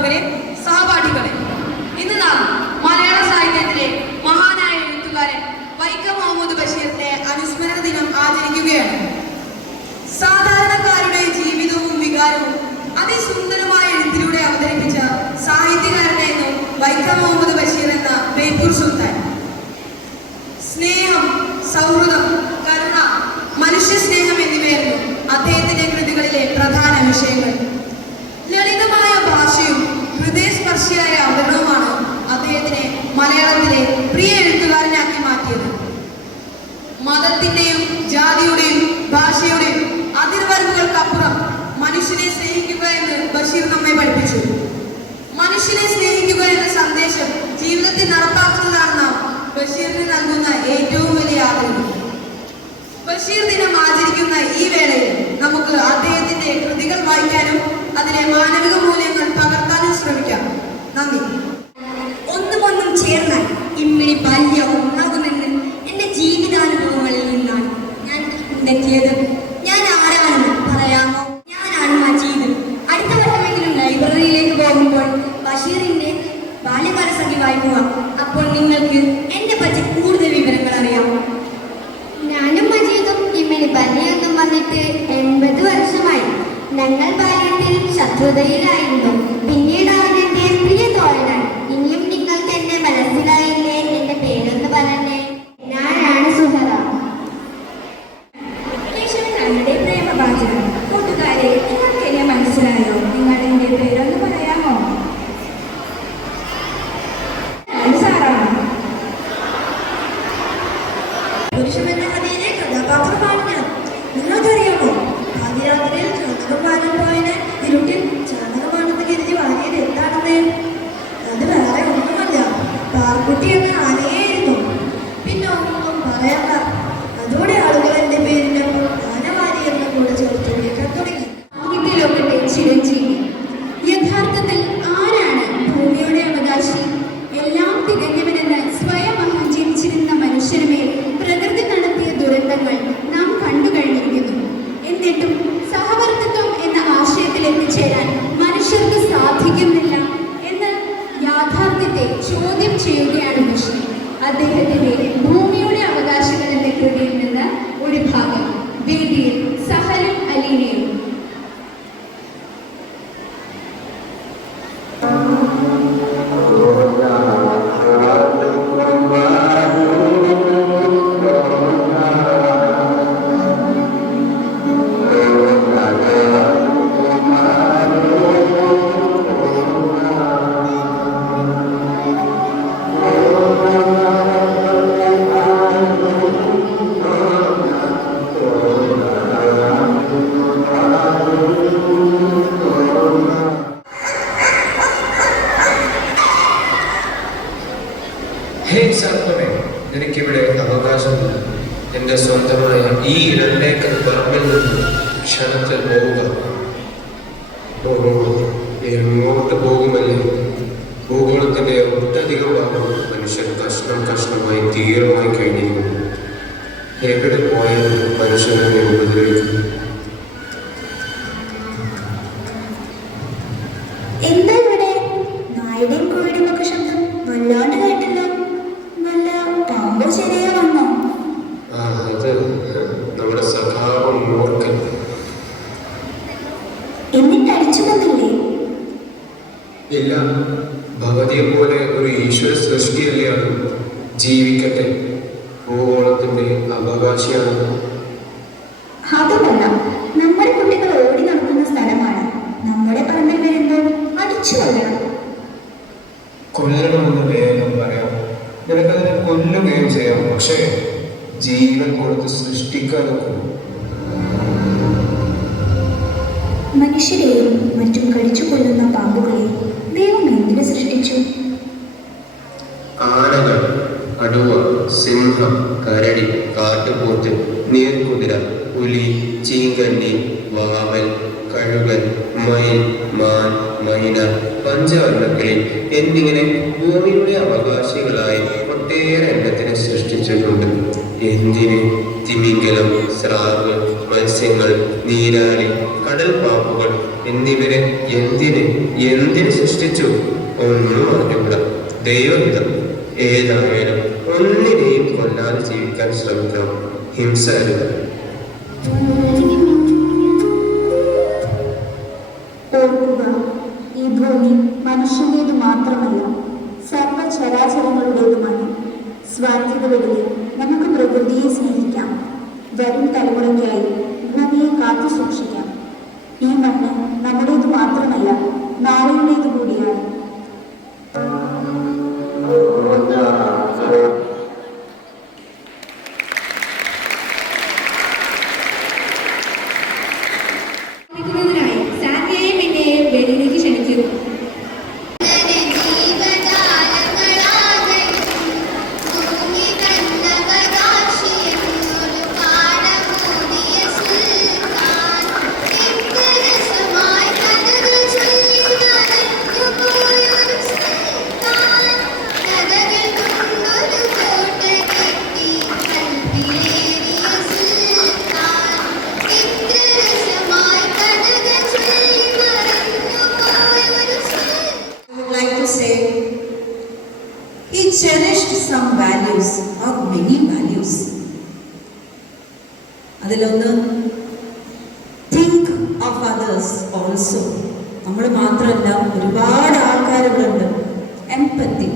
അധ്യാപകരെ, സഹപാഠികളെ, ഇന്ന് നാം മലയാള സാഹിത്യത്തിലെ മഹാനായ എഴുത്തുകാരൻ വൈക്കം മുഹമ്മദ് ബഷീറിന്റെ അനുസ്മരണ ദിനം ആചരിക്കുകയാണ്. സാധാരണക്കാരുടെ ജീവിതവും വികാരവും അതിസുന്ദരമായ എഴുത്തിലൂടെ അവതരിപ്പിച്ച സാഹിത്യകാരനായിരുന്നു വൈക്കം മുഹമ്മദ് ബഷീർ എന്ന ബേപ്പൂർ സുൽത്താൻ. സ്നേഹം, സൗഹൃദം, കരുണ, മനുഷ്യസ്നേഹം എന്നിവയായിരുന്നു അദ്ദേഹത്തിന്റെ കൃതികളിലെ പ്രധാന വിഷയങ്ങൾ. ലളിതമായ ഭാഷയും ഹൃദയസ്പർശിയായ അവതരണവുമാണ് അദ്ദേഹത്തിനെ മലയാളത്തിലെ പ്രിയ എഴുത്തുകാരനാക്കി മാറ്റിയത്. മതത്തിന്റെയും ജാതിയുടെയും ഭാഷയുടെയും അതിർവരമ്പുകൾക്കപ്പുറം മനുഷ്യനെ സ്നേഹിക്കുക എന്ന് ബഷീർ നമ്മെ പഠിപ്പിച്ചു. മനുഷ്യനെ സ്നേഹിക്കുക എന്ന സന്ദേശം ജീവിതത്തിൽ നടപ്പാക്കുന്നതാണ് നാം ബഷീറിന് നൽകുന്ന ഏറ്റവും വലിയ ആദരവ്. ബഷീർ ദിനം ആചരിക്കുന്ന ഈ വേളയിൽ നമുക്ക് അദ്ദേഹത്തിന്റെ കൃതികൾ വായിക്കാനും അതിലെ മാനവിക മൂല്യങ്ങൾ പകർത്താനും ശ്രമിക്കാം. നന്ദി. ഒന്നും ചേർന്നാൽ ഇമ്മിണി ബാല്യവും ആകുമെന്ന് എന്റെ ജീവിതാനുഭവങ്ങളിൽ നിന്നാണ് ഞാൻ കണ്ടെത്തിയത്. ഞാൻ ആരാണെന്ന് പറയാമോ? ഞാനാണ് മജീദ്. അടുത്ത വട്ടമെങ്കിലും ലൈബ്രറിയിലേക്ക് പോകുമ്പോൾ ബഷീറിന്റെ ബാല്യകാല സഖി വായിക്കുക. അപ്പോൾ നിങ്ങൾക്ക് എന്നെ പറ്റി കൂടുതൽ വിവരങ്ങൾ അറിയാം. ഞാനും മജീദും ഇമ്മിണി ബാല്യം വന്നിട്ട് 80 വർഷമായി. ഞങ്ങൾ ബാല്യത്തിൽ ശത്രുതയിലായിരുന്നു. പിന്നീട് അവനെന്റെ പ്രിയ തോഴനാണ്. ഇനിയും നിങ്ങൾക്ക് എന്നെ മനസ്സിലായില്ലേ? എന്റെ പേരൊന്ന് പറഞ്ഞേ. ഞാനാണ് സുഹറ. ഞങ്ങളുടെ പ്രേമവാചകം. കൂട്ടുകാരെ, നിങ്ങൾക്ക് എന്നെ മനസ്സിലായോ? നിങ്ങൾ എന്റെ പേരൊന്ന് പറയാമോ? സാറാണ്. പുരുഷമെന്ന കഥയിലെ കഥാപാത്രമാണ് ഞാൻ. നിങ്ങൾക്കറിയാമോ, പാതിരാത്രിയിൽ ചാണകം വാങ്ങാൻ പോയതിന് ഇരുട്ടിൽ ചാണകമാണെന്ന് കരുതി വാങ്ങിയത് എന്താണെന്ന്? അത് വേറെ ഒന്നുമല്ല, പാർക്കുട്ടി എന്ന ആനയായിരുന്നു. പിന്നെ ഒന്നും പറയണ്ട. അതോടെ ആളുകൾ എന്റെ പേരിന് ആനവാരി എന്ന കൂടെ ചേർത്ത് വിളിക്കാൻ തുടങ്ങി. സാഹിത്യലോകത്തെ ചിരഞ്ജീവി. യഥാർത്ഥത്തിൽ ആരാണ് ഭൂമിയുടെ അവകാശി? എല്ലാം തികഞ്ഞവനെന്ന് സ്വയം അഹങ്കരിച്ചിരുന്ന മനുഷ്യനുമേൽ പ്രകൃതി നടത്തിയ ദുരന്തങ്ങൾ നാം കണ്ടു കഴിഞ്ഞിരിക്കുന്നു. എന്നിട്ടും സഹവർത്തിത്വം എന്ന ആശയത്തിൽ എത്തിച്ചേരാൻ മനുഷ്യർക്ക് സാധിക്കുന്നില്ല എന്ന യാഥാർത്ഥ്യത്തെ ചോദ്യം ചെയ്യുകയാണ് ബഷീർ. അദ്ദേഹത്തിന്റെ ഭൂമിയുടെ അവകാശികൾ എന്ന കൃതിയിൽ നിന്ന് ഒരു ഭാഗം. വേദിയിൽ സഹലും അലീനയും. എനിക്കിവിടെ അവകാശമില്ല. എൻ്റെ സ്വന്തമായ ഈ 2 ഏക്കർ പറമ്പിൽ നിന്ന് ക്ഷണത്തിൽ എങ്ങോട്ട് പോകുമല്ലേ? ഭൂഗോളത്തിൻ്റെ ഒട്ടധികം ഭാഗം മനുഷ്യൻ കഷ്ണം കഷ്ണമായി തീരമായി കഴിഞ്ഞിരിക്കുന്നു. എവിടെ പോയാലും മനുഷ്യനെ ഉപദ്രവിക്കുന്നു. എന്താ ഇവിടെ നായുടെയും കോഴിയുടെയും ഒക്കെ ശബ്ദം വല്ലാണ്ട് കേട്ടല്ലോ. നല്ല പാമ്പോ ശരിയാ വന്നോ? അത് നമ്മുടെ സഖാവും മൂർഖൻ. എന്നിട്ട് അടിച്ചു തന്നില്ലേ? ഇല്ല, ഭഗവതിയെ പോലെ ഒരു ഈശ്വര സൃഷ്ടിയല്ലേ അത്. ജീവിക്കട്ടെ, ഭൂഗോളത്തിന്റെ അവകാശിയാണ്. അതുമല്ല, നമ്മുടെ കുട്ടികൾ ഓടി നടക്കുന്ന സ്ഥലമാണ്. നമ്മുടെ പറമ്പിൽ വരുമ്പോൾ അടിച്ചു കൊല്ലണം. കൊല്ലണമെന്ന് വേഗം പറയാം, നിനക്കതിനെ കൊല്ലുകയും ചെയ്യാം. പക്ഷേ ജീവൻ കൊടുത്ത് സൃഷ്ടിക്കാനൊക്കെ. മനുഷ്യരെയും മറ്റും കടിച്ചു കൊല്ലുന്ന പാമ്പുകളെ ദൈവം എന്തിനു സൃഷ്ടിച്ചു? ആനകൾ, കടുവ, സിംഹം, കരടി, കാട്ടുപോത്ത്, നീർക്കുതിര, പുലി, ചീങ്കണ്ണി, വാമൽ, കഴുകൻ, മയിൽ, മാൻ, മൈന, പഞ്ചവർണ്ണക്കിളി എന്നിങ്ങനെ ഭൂമിയുടെ അവകാശികളായി ഒട്ടേറെ എണ്ണത്തിനെ സൃഷ്ടിച്ചിട്ടുണ്ട്. എന്തിന്? തിമിംഗലം, സ്രാവ്, മത്സ്യങ്ങൾ, നീരാളി, കടൽ പാമ്പുകൾ എന്നിവരെ എന്തിന് സൃഷ്ടിച്ചു ഒന്നും അറിഞ്ഞുകൂടാ. ദൈവഹിതം ഏതായാലും ഒന്നിനെയും കൊല്ലാതെ ജീവിക്കാൻ ശ്രമിക്കണം. ഹിംസ അരുത്. ഓർക്കുക, ഈ ഭൂമി മനുഷ്യൻ്റേത് മാത്രമല്ല, സർവ്വചരാചരങ്ങളുടേതുമാണ്. സ്വാർത്ഥതകളിൽ നമുക്ക് പ്രകൃതിയെ സ്നേഹിക്കാം. വരും തലമുറയ്ക്കായി ഭൂമിയെ കാത്തു സൂക്ഷിക്കാം. ഈ മണ്ണ് നമ്മുടേത് മാത്രമല്ല, നാളെയുടേത് കൂടിയാണ്. സാന്ധ്യയെയും എന്നെയും വേദിയിലേക്ക് ക്ഷണിക്കുന്നു. He cherished some values or many values. അതിലൊന്ന് think of others also. നമ്മൾ മാത്രമല്ല, ഒരുപാട് ആൾക്കാരുകളുണ്ട്. empathy,